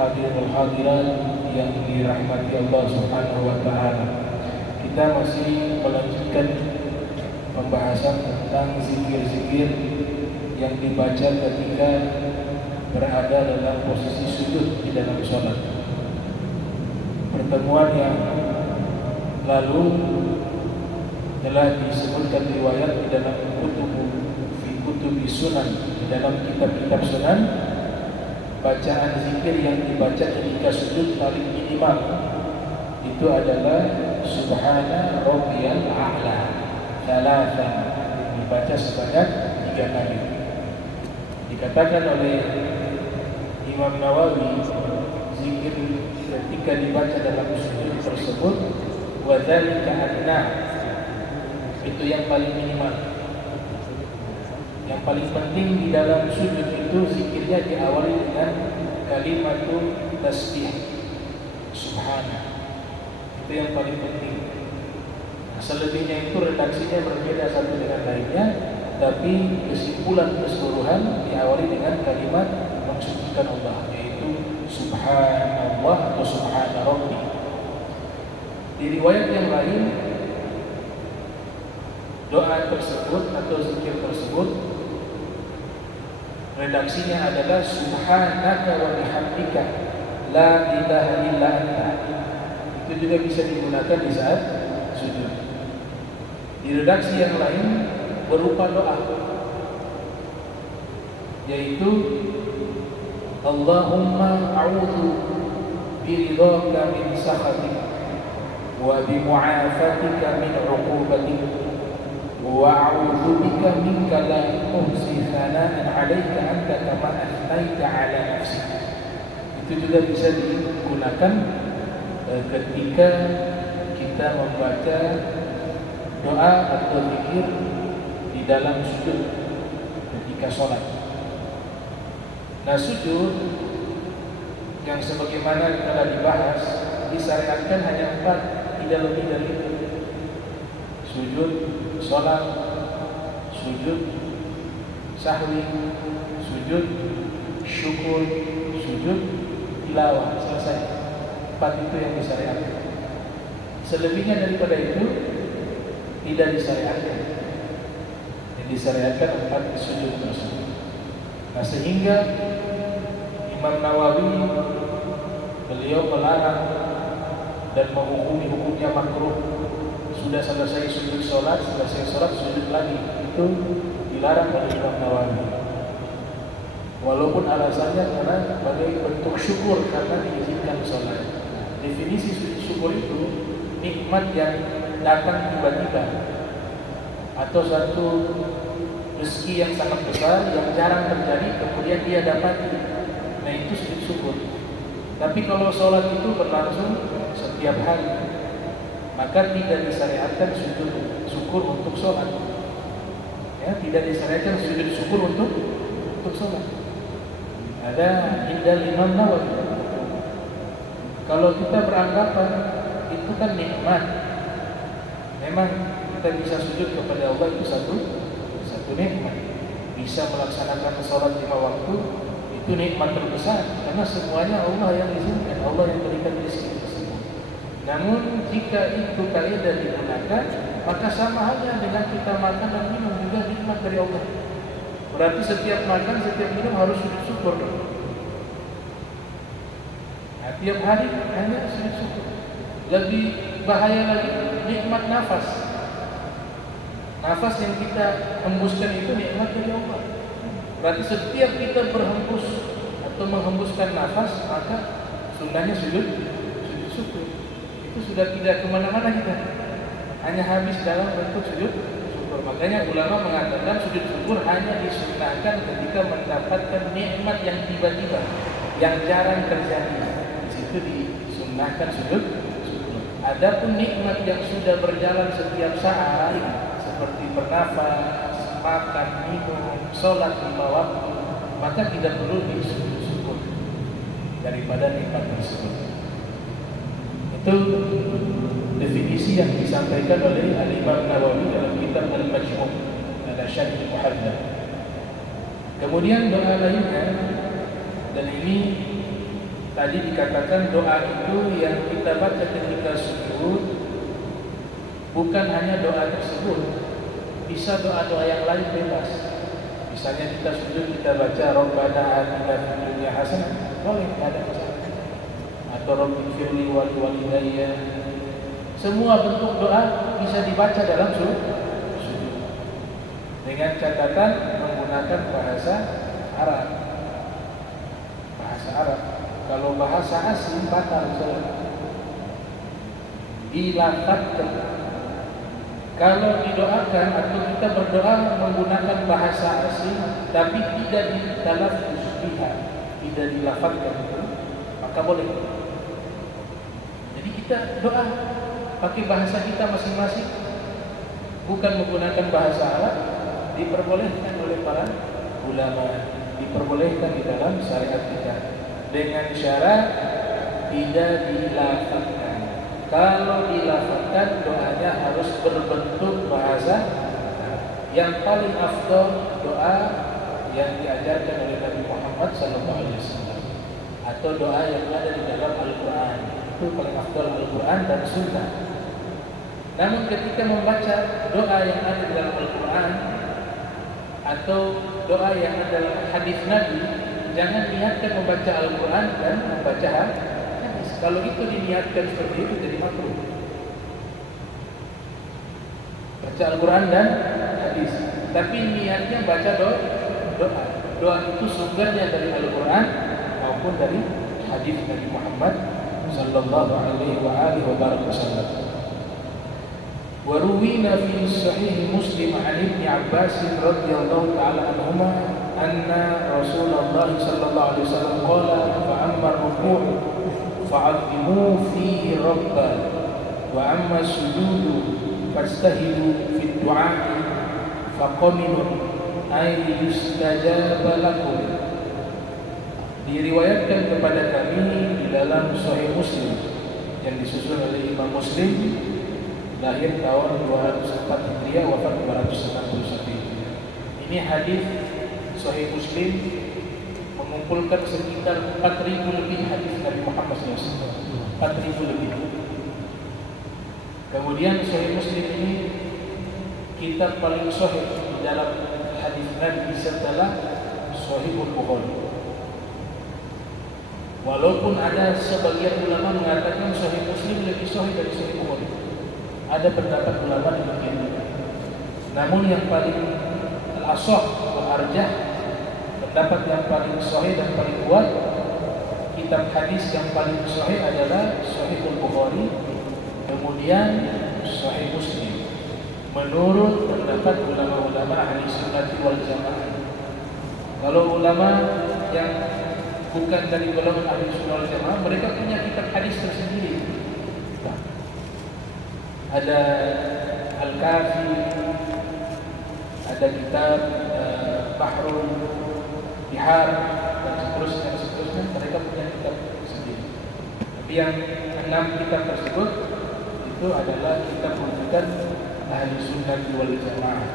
hadirin wal hadirat yang dirahmati Allah Subhanahu wa taala. Kita masih melanjutkan pembahasan tentang zikir-zikir yang dibaca ketika berada dalam posisi sujud di dalam sholat. Pertemuan yang lalu telah disebutkan riwayat di dalam kutubi sunan, di dalam kitab-kitab sunan, bacaan zikir yang dibaca ketika sujud paling minimal itu adalah Subhana Rabbiyal A'la thalathan, dibaca sebanyak 3 kali. Dikatakan oleh Imam Nawawi, zikir ketika dibaca dalam sujud tersebut wa dzalika adna, itu yang paling minimal. Yang paling penting di dalam sujud itu zikirnya diawali dengan kalimatul tasbih subhana. Itu yang paling penting. Nah, selebihnya itu redaksinya berbeda satu dengan lainnya, tapi kesimpulan keseluruhan diawali dengan kalimat mensucikan Allah, yaitu subhanallah atau subhana rabbi. Di riwayat yang lain, doa tersebut atau zikir tersebut redaksinya adalah subhanaka wa bihamdika la ilaha illa anta. Itu juga bisa digunakan di saat sujud. Di redaksi yang lain berupa doa, yaitu Allahumma a'udzu biridhaka min sakhatik wa bimu'afatika min 'uqubatik wa a'udzu bika minka la uhsi thana'an 'alaika anta kama athnaita 'ala nafsik. Itu juga bisa digunakan ketika kita membaca doa atau zikir di dalam sujud ketika sholat. Nah, sujud yang sebagaimana telah dibahas disyariatkan hanya 4, tidak lebih dari itu. Sujud sholat, sujud sahwi, sujud syukur, sujud tilawah, selesai. 4 itu yang disyariatkan. Selebihnya daripada itu tidak disyariatkan. Yang disyariatkan 4 sujud tersebut. Nah, sehingga Imam Nawawi beliau melarang dan menghukumi hukumnya makruh. Sudah selesai sujud sholat, selesai sholat sujud lagi, itu dilarang oleh Imam Nawawi. Walaupun alasannya karena sebagai bentuk syukur karena diizinkan sholat. Definisi sujud syukur itu nikmat yang datang tiba-tiba atau satu rezeki yang sangat besar yang jarang terjadi kemudian dia dapati. Nah, itu sujud syukur. Tapi kalau sholat itu berlangsung setiap hari, maka tidak disyariatkan sujud syukur untuk sholat. Ya, tidak disyariatkan sujud syukur untuk sholat. Ada indal Imam Nawawi. Kalau kita beranggapan itu kan nikmat, memang kita bisa sujud kepada Allah itu satu nikmat. Bisa melaksanakan sholat 5 waktu itu nikmat terbesar karena semuanya Allah yang izinkan, Allah yang berikan rezeki tersebut. Namun jika itu kaidah digunakan, maka sama halnya dengan kita makan dan minum juga nikmat dari Allah. Berarti setiap makan, setiap minum harus sujud syukur. Nah, tiap hari hanya sujud syukur. Lebih bahaya lagi nikmat nafas. Nafas yang kita hembuskan itu nikmat dari Allah. Berarti setiap kita berhembus atau menghembuskan nafas, maka sunnahnya sujud syukur. Itu sudah tidak kemana-mana kita, hanya habis dalam bentuk sujud syukur. Makanya ulama mengatakan sujud syukur hanya disunnahkan ketika mendapatkan nikmat yang tiba-tiba, yang jarang terjadi. Di situ disunnahkan sujud syukur. Adapun nikmat yang sudah berjalan setiap saat, seperti bernafas, makan, minum, sholat 5 waktu, maka tidak perlu disujud syukur daripada nikmat tersebut. Itu definisi yang disampaikan oleh Al-Imam Nawawi dalam kitab Al-Majmu' ala Syarh Muhadzab. Kemudian doa lainnya, dan ini Tadi dikatakan doa itu yang kita baca ketika sujud bukan hanya doa tersebut, bisa doa-doa yang lain bebas. Misalnya kita sujud kita baca Rabbana atina fid dunya hasanah, boleh, tidak ada masalah. Atau Rabbighfirli wa liwalidayya. Semua bentuk doa bisa dibaca dalam sujud. Dengan catatan menggunakan bahasa Arab. Bahasa Arab. Kalau bahasa asing batal salat. Dilafadzkan. Kalau didoakan atau kita berdoa menggunakan bahasa asing tapi tidak ditalaffuz biha, tidak dilafadzkan itu, maka boleh. Jadi kita doa pakai bahasa kita masing-masing, bukan menggunakan bahasa Arab, diperbolehkan oleh para ulama, diperbolehkan di dalam syariat kita dengan syarat tidak dilafadzkan. Kalau dilafadzkan doanya harus berbentuk bahasa. Yang paling afdal doa yang diajarkan oleh Nabi Muhammad SAW atau doa yang ada di dalam Al-Quran. Itu paling afdal Al-Quran dan Sunnah. Namun ketika membaca doa yang ada di dalam Al-Quran atau doa yang ada dalam hadis Nabi, jangan niatkan membaca Al-Quran dan membaca hadis. Kalau itu diniatkan seperti itu jadi makruh. Baca Al-Quran dan hadis, tapi niatnya baca doa. Doa itu sumbernya dari Al-Quran maupun dari hadis Nabi Muhammad sallallahu alaihi wasallam. Wa ruwina fi sahih Muslim an Ibnu Abbas radhiyallahu ta'ala anhuma anna Rasulullah sallallahu alaihi wasallam qala fa amma ar-ruku' fa'azzimu fihi rabban wa amma as-sujudu fastahidu fi ad-du'a faqaminun ay yustajaba lakum. Diriwayatkan kepada kami di dalam Sahih Muslim yang disusun oleh Imam Muslim, lahir tahun 204 Hijriah, wafat 261 Hijriah. Ini hadis Sahih Muslim mengumpulkan sekitar 4.000 lebih hadis Nabi Muhammad SAW. 4.000 lebih. Kemudian Sahih Muslim ini kitab paling sahih di dalam hadis Nabi setelah Sahihul Bukhari. Walaupun ada sebagian ulama mengatakan Sahih Muslim lebih sahih dari Sahih Bukhari. Ada pendapat ulama demikian. Namun yang paling al-ashah wal arjah, pendapat yang paling sahih dan paling kuat, kitab hadis yang paling sahih adalah Sahihul Bukhari, kemudian Sahih Muslim. Menurut pendapat ulama-ulama ahli sunnah wal jamaah. Kalau ulama yang bukan dari golongan ahli sunnah wal jamaah, mereka punya kitab hadis tersendiri. Ada Al-Kafi, ada kitab Bahrul Bihar dan seterusnya. Mereka punya kitab sendiri. Tapi yang 6 kitab tersebut itu adalah kitab rujukan ahli sunnah wal jamaah.